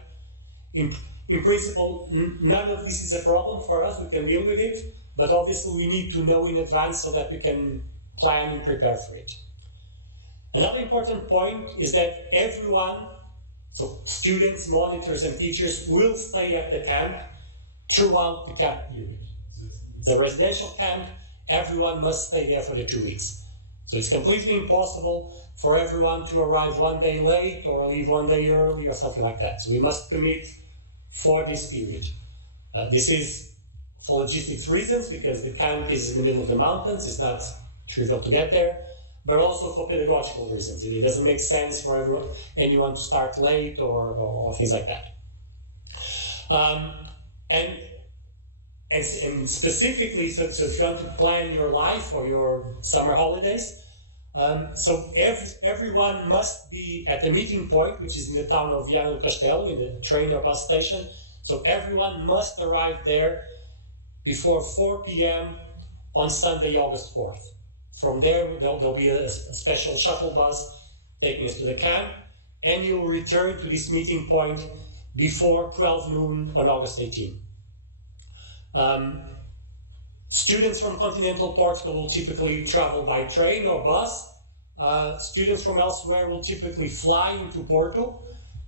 In principle, none of this is a problem for us. We can deal with it, but obviously we need to know in advance so that we can plan and prepare for it. Another important point is that everyone, so students, monitors, and teachers, will stay at the camp throughout the camp period. The residential camp, everyone must stay there for the 2 weeks. So it's completely impossible for everyone to arrive one day late or leave one day early or something like that. So we must commit for this period. This is for logistics reasons, because the camp is in the middle of the mountains, it's not trivial to get there, but also for pedagogical reasons. It doesn't make sense for anyone to start late or things like that. And And specifically, so if you want to plan your life or your summer holidays, so everyone must be at the meeting point, which is in the town of Viana do Castelo, in the train or bus station. So everyone must arrive there before 4 p.m. on Sunday, August 4th. From there, there'll be a special shuttle bus taking us to the camp, and you'll return to this meeting point before 12 noon on August 18th. Students from continental Portugal will typically travel by train or bus. Students from elsewhere will typically fly into Porto,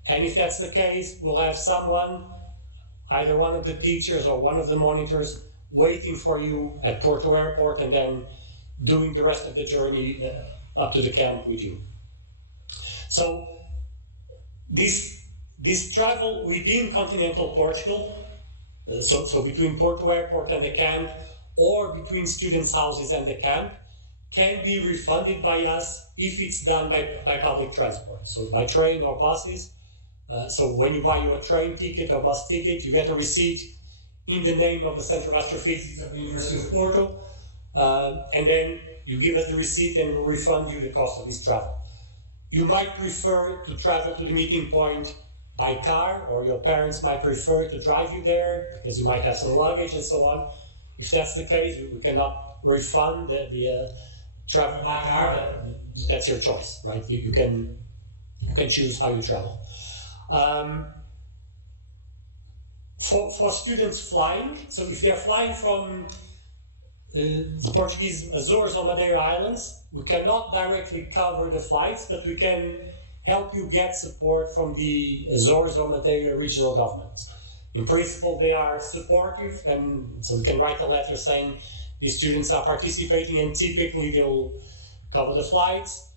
and if that's the case, we'll have someone, either one of the teachers or one of the monitors, waiting for you at Porto Airport and then doing the rest of the journey up to the camp with you. So this travel within continental Portugal, so between Porto Airport and the camp, or between students' houses and the camp, can be refunded by us if it's done by public transport, so by train or buses. So when you buy your train ticket or bus ticket, you get a receipt in the name of the Centro de Astrofísica of the University of Porto, and then you give us the receipt and we'll refund you the cost of this travel. You might prefer to travel to the meeting point by car, or your parents might prefer to drive you there because you might have some luggage and so on. If that's the case, we cannot refund the travel by car, but that's your choice, right? You can choose how you travel. For students flying, so if they're flying from the Portuguese Azores or Madeira Islands, we cannot directly cover the flights, but we can help you get support from the Azores or Madeira regional governments. In principle, they are supportive, and so we can write a letter saying these students are participating, and typically they'll cover the flights.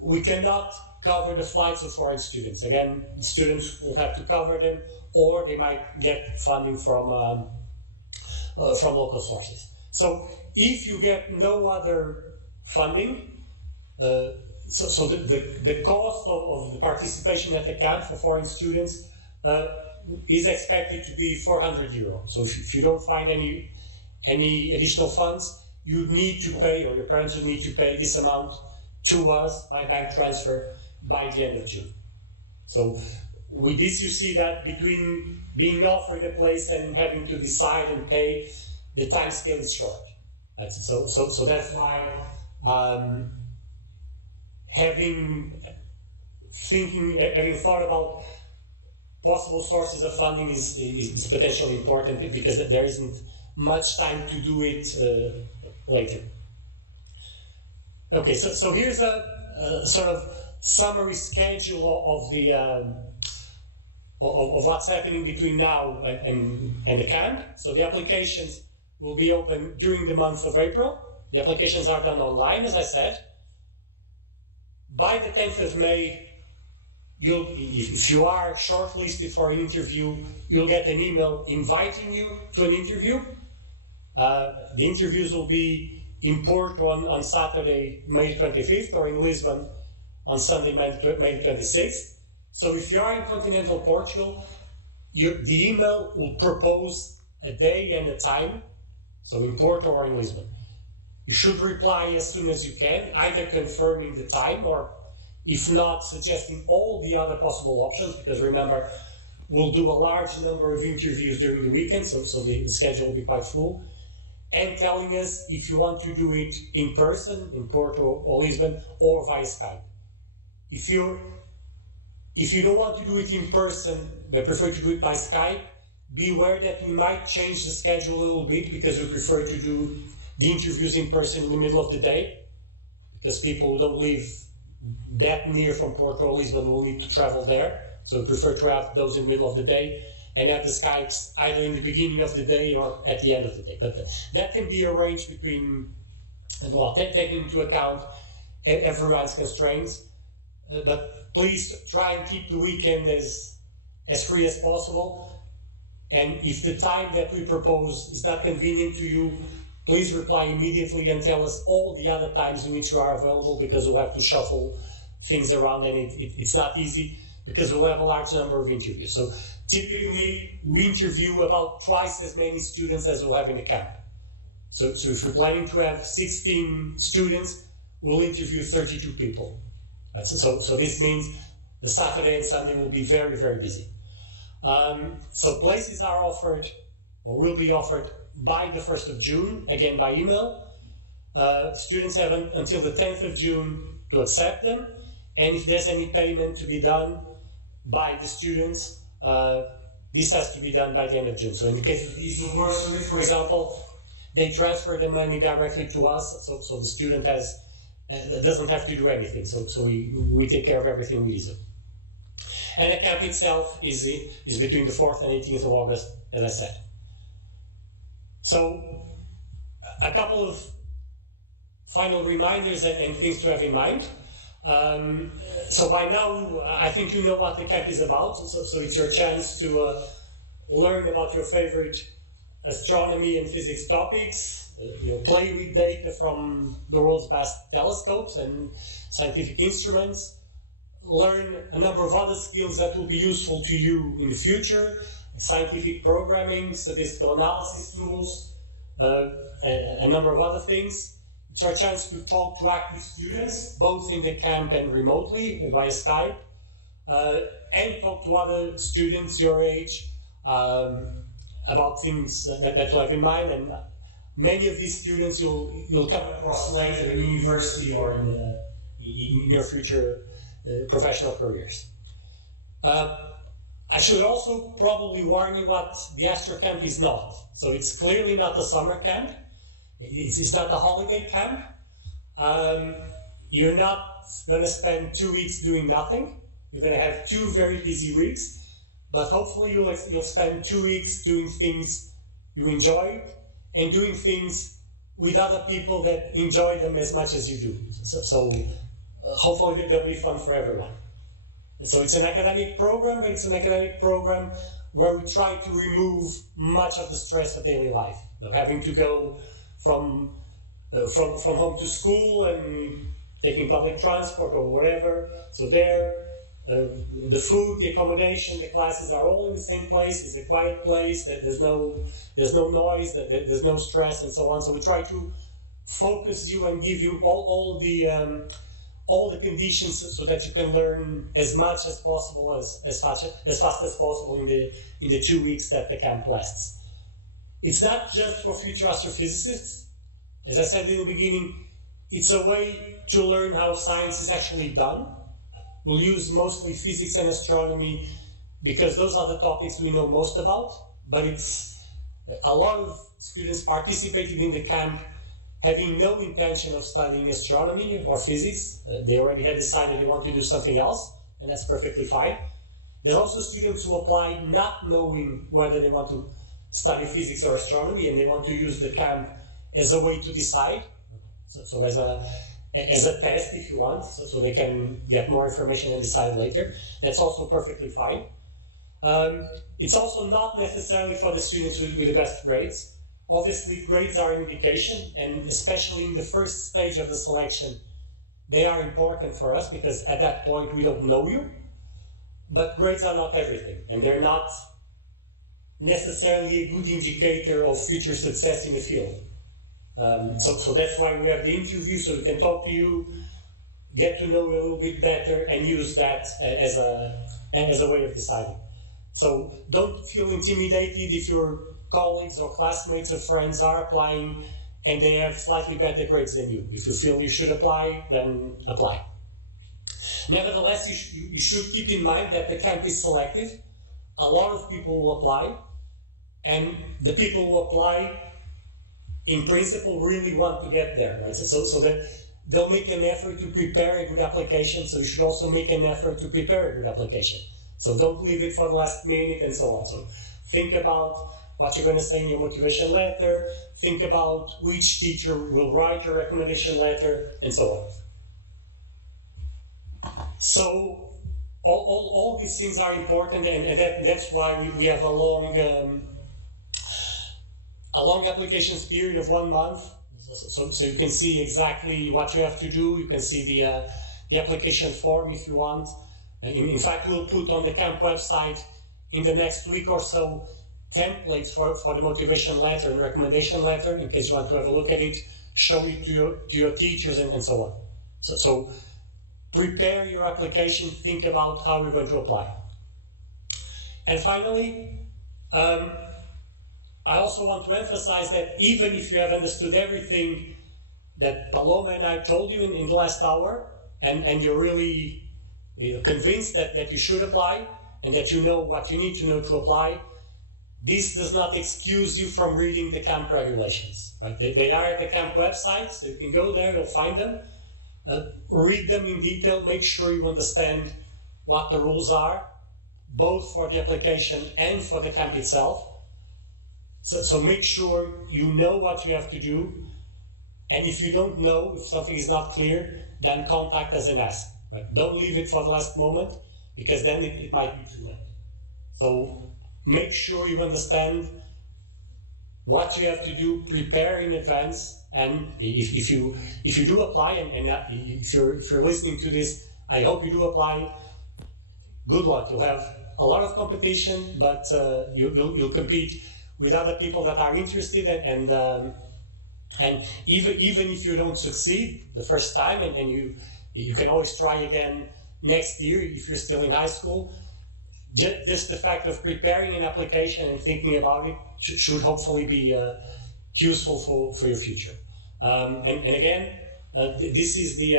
We cannot cover the flights of foreign students. Again, students will have to cover them, or they might get funding from local sources. So if you get no other funding, so the cost of the participation at the camp for foreign students is expected to be €400. So if you don't find any additional funds, you need to pay, or your parents would need to pay this amount to us by bank transfer by the end of June. So with this, you see that between being offered a place and having to decide and pay, the time scale is short. So that's why having thought about possible sources of funding is potentially important, because there isn't much time to do it later. Okay, so here's a sort of summary schedule of the of what's happening between now and the camp. So the applications will be open during the month of April. The applications are done online, as I said. By the 10th of May, if you are shortlisted for an interview, you'll get an email inviting you to an interview. The interviews will be in Porto on Saturday, May 25th, or in Lisbon on Sunday, May 26th. So if you are in continental Portugal, the email will propose a day and a time, so in Porto or in Lisbon. You should reply as soon as you can, either confirming the time, or if not, suggesting all the other possible options, because remember, we'll do a large number of interviews during the weekend, so the schedule will be quite full, and telling us if you want to do it in person, in Porto or Lisbon, or via Skype. If you don't want to do it in person, but prefer to do it by Skype, beware that we might change the schedule a little bit, because we prefer to do the interviews in person in the middle of the day, because people who don't live that near from Porto or Lisbon will need to travel there. So we prefer to have those in the middle of the day, and have the Skypes either in the beginning of the day or at the end of the day. But that can be arranged between, well, taking into account everyone's constraints. But please try and keep the weekend as free as possible. And if the time that we propose is not convenient to you, please reply immediately and tell us all the other times in which you are available, because we'll have to shuffle things around, and it's not easy, because we'll have a large number of interviews. So typically we interview about twice as many students as we'll have in the camp. So if you're planning to have 16 students, we'll interview 32 people. So this means the Saturday and Sunday will be very, very busy. So places are offered, or will be offered, by the 1st of June, again by email. Students have until the 10th of June to accept them, and if there's any payment to be done by the students, this has to be done by the end of June. So in the case of these work students, for example, they transfer the money directly to us, so the student doesn't have to do anything. So we take care of everything we do. And the camp itself is between the 4th and 18th of August, as I said. So a couple of final reminders and things to have in mind. So by now, I think you know what the camp is about. So it's your chance to learn about your favorite astronomy and physics topics, play with data from the world's best telescopes and scientific instruments, learn a number of other skills that will be useful to you in the future, scientific programming, statistical analysis tools, a number of other things. It's our chance to talk to active students, both in the camp and remotely via Skype, and talk to other students your age about things that you have in mind. And many of these students you'll come across later in university or in your future professional careers. I should also probably warn you what the AstroCamp is not. So it's clearly not a summer camp. It's not a holiday camp. You're not going to spend 2 weeks doing nothing. You're going to have 2 very busy weeks, but hopefully you'll spend 2 weeks doing things you enjoy and doing things with other people that enjoy them as much as you do. So hopefully they'll be fun for everyone. So it's an academic program, but it's an academic program where we try to remove much of the stress of daily life. Having to go from home to school and taking public transport or whatever. So there, the food, the accommodation, the classes are all in the same place. It's a quiet place. There's no noise. There's no stress and so on. So we try to focus you and give you all the conditions so that you can learn as much as possible as fast as possible in the 2 weeks that the camp lasts. It's not just for future astrophysicists. As I said in the beginning, it's a way to learn how science is actually done. We'll use mostly physics and astronomy because those are the topics we know most about, but it's a lot of students participated in the camp having no intention of studying astronomy or physics. They already had decided they want to do something else, and that's perfectly fine. There's also students who apply not knowing whether they want to study physics or astronomy, and they want to use the camp as a way to decide, so as a test, if you want, so they can get more information and decide later. That's also perfectly fine. It's also not necessarily for the students with the best grades. Obviously, grades are an indication, and especially in the first stage of the selection, they are important for us because at that point we don't know you. But grades are not everything, and they're not necessarily a good indicator of future success in the field. So that's why we have the interview, so we can talk to you, get to know you a little bit better, and use that as a way of deciding. So don't feel intimidated if your colleagues or classmates or friends are applying and they have slightly better grades than you. If you feel you should apply, then apply. Nevertheless, you should keep in mind that the camp is selective. A lot of people will apply, and the people who apply, in principle, really want to get there. Right? So that they'll make an effort to prepare a good application, so you should also make an effort to prepare a good application. So don't leave it for the last minute and so on. So think about what you're going to say in your motivation letter, think about which teacher will write your recommendation letter, and so on. So all these things are important, and that's why we have a long applications period of 1 month. So you can see exactly what you have to do. You can see the application form if you want. In fact, we'll put on the camp website in the next week or so templates for the motivation letter and recommendation letter, in case you want to have a look at it, show it to your teachers and so on. So prepare your application, think about how you're going to apply. And finally, I also want to emphasize that even if you have understood everything that Paloma and I told you in the last hour, and you're really convinced that you should apply, and that you know what you need to know to apply, this does not excuse you from reading the camp regulations. Right? They are at the camp website, so you can go there, you'll find them. Read them in detail, make sure you understand what the rules are, both for the application and for the camp itself. So make sure you know what you have to do, and if you don't know, if something is not clear, then contact us and ask. Right? Don't leave it for the last moment, because then it might be too late. So make sure you understand what you have to do, prepare in advance, and if you do apply, and if you're listening to this, I hope you do apply. Good luck. You'll have a lot of competition, but you'll compete with other people that are interested, and even if you don't succeed the first time, and you can always try again next year if you're still in high school. Just the fact of preparing an application and thinking about it should hopefully be useful for your future. And again, this is the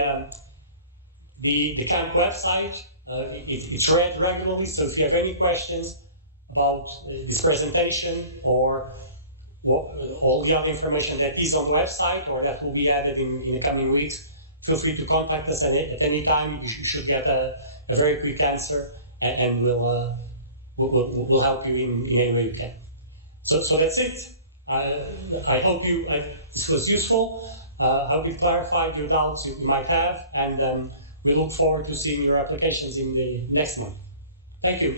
camp website. It's read regularly, so if you have any questions about this presentation or all the other information that is on the website or that will be added in the coming weeks, feel free to contact us, and at any time you should get a very quick answer, and we'll help you in any way you can. So that's it. I hope this was useful. I hope it clarified your doubts you might have, and we look forward to seeing your applications in the next month. Thank you.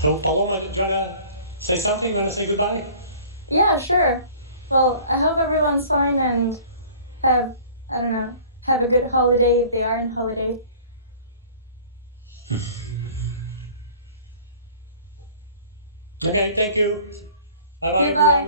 So Paloma, do you want to say something? You want to say goodbye? Yeah, sure. Well, I hope everyone's fine and have a good holiday if they are on holiday. Okay, thank you. Bye-bye. Goodbye.